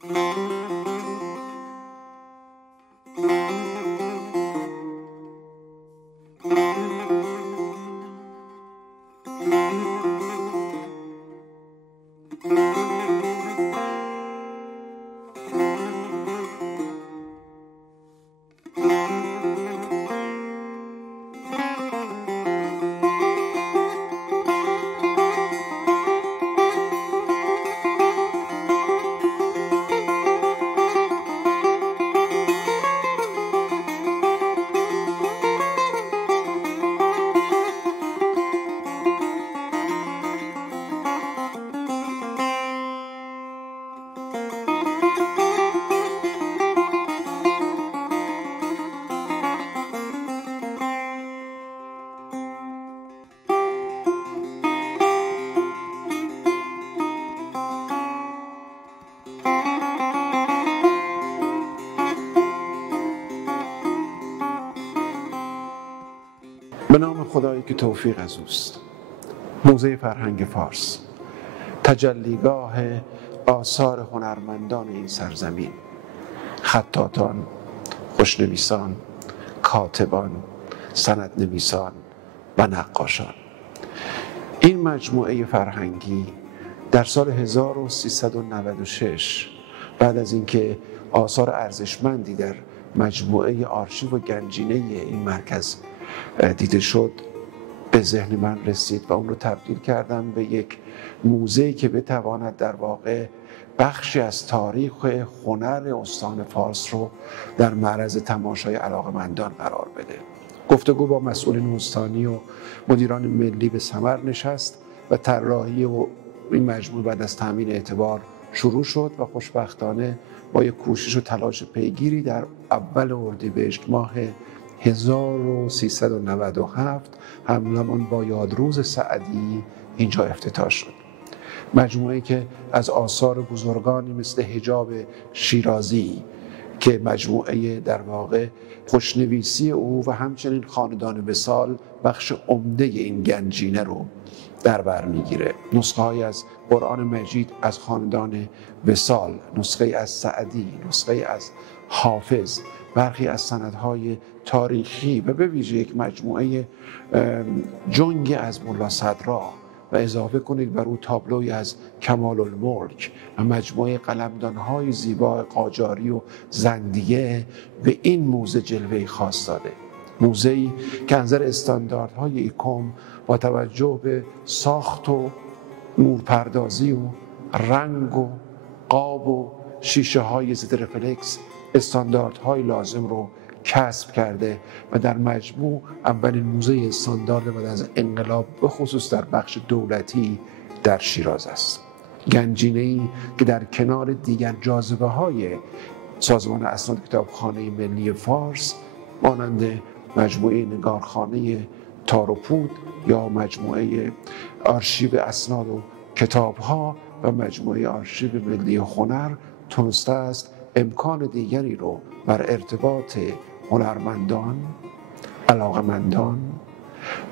به نام خدایی که توفیق از اوست. موزه فرهنگ فارس، تجلیگاه آثار هنرمندان این سرزمین، خطاطان، خوشنویسان، کاتبان، سندنویسان و نقاشان. این مجموعه فرهنگی در سال 1396 بعد از اینکه آثار ارزشمندی در مجموعه آرشیو و گنجینه این مرکز دیده شد، به ذهن من رسید و اون رو تبدیل کردم به یک موزه‌ای که بتواند در واقع بخشی از تاریخ هنر استان فارس رو در معرض تماشای علاقه‌مندان قرار بده. گفتگو با مسئولین استانی و مدیران ملی به ثمر نشست و طراحی و این مجموعه بعد از تامین اعتبار شروع شد و خوشبختانه با یک کوشش و تلاش پیگیری در اول اردیبهشت ماه 1397 همزمان با یادروز سعدی اینجا افتتاح شد. مجموعه‌ای که از آثار بزرگانی مثل حجاب شیرازی که مجموعه در واقع خوشنویسی او و همچنین خاندان وصال بخش عمده این گنجینه رو در بر میگیره. نسخه‌هایی از قرآن مجید از خاندان وصال، نسخه از سعدی، نسخه از حافظ، برخی از سندهای تاریخی و به ویژه یک مجموعه جنگ از ملا صدرا و اضافه کنید بر او تابلوی از کمال الملک و مجموعه قلمدان‌های زیبا قاجاری و زندیه به این موزه جلوه‌ای خاص داده. موزه‌ای که از نظر استانداردهای ایکوم با توجه به ساخت و نورپردازی و رنگ و قاب و شیشه‌های ضد رفلکس استانداردهای لازم رو کسب کرده و در مجموع اولین موزه استاندارد بعد از انقلاب به خصوص در بخش دولتی در شیراز است. گنجینه‌ای که در کنار دیگر جاذبه‌های سازمان اسناد کتابخانه ملی فارس مانند مجموعه نگارخانه تار و پود یا مجموعه آرشیو اسناد و کتاب‌ها و مجموعه آرشیو ملی هنر تونسته است امکان دیگری رو بر ارتباط هنرمندان، علاقمندان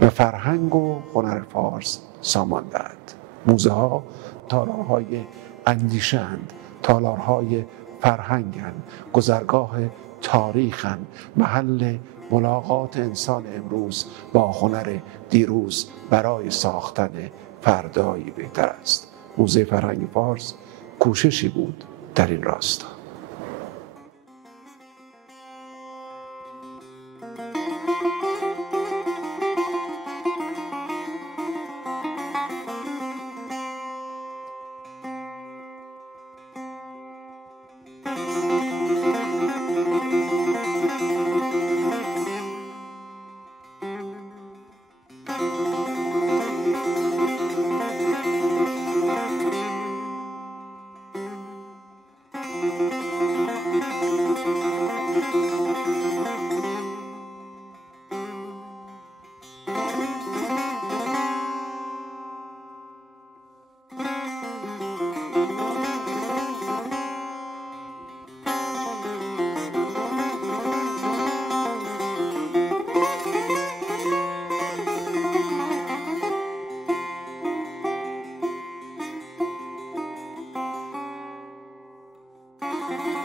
و فرهنگ و هنر فارس سامان دهد. موزه ها تالارهای اندیشه‌اند، تالارهای فرهنگند، گذرگاه تاریخند، محل ملاقات انسان امروز با هنر دیروز برای ساختن فردایی بهتر است. موزه فرهنگ فارس کوششی بود در این راستا. شد.